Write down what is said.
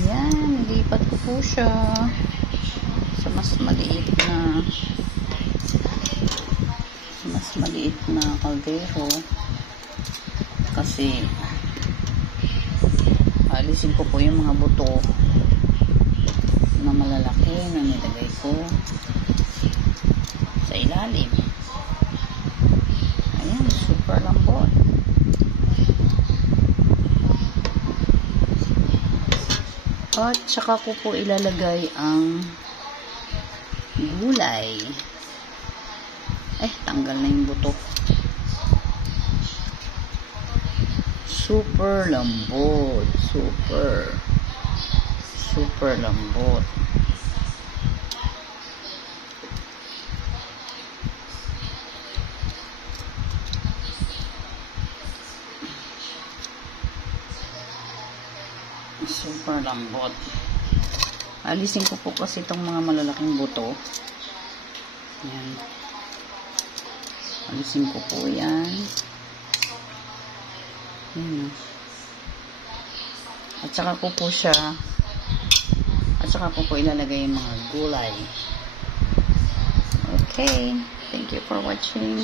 Ayan, lipat ko po siya sa mas maliit na kaldero kasi alisin ko po yung mga buto na malalaki na nilagay ko sa ilalim. Ayan, super lambot. At saka ko po ilalagay ang gulay. Tanggal na yung buto. Super lambot. Super lambot. Super lambot. Alisin ko po kasi itong mga malalaking buto. Yan. Alisin ko po yan. Yan. At saka ko po siya, at saka po ilalagay yung mga gulay. Okay. Thank you for watching.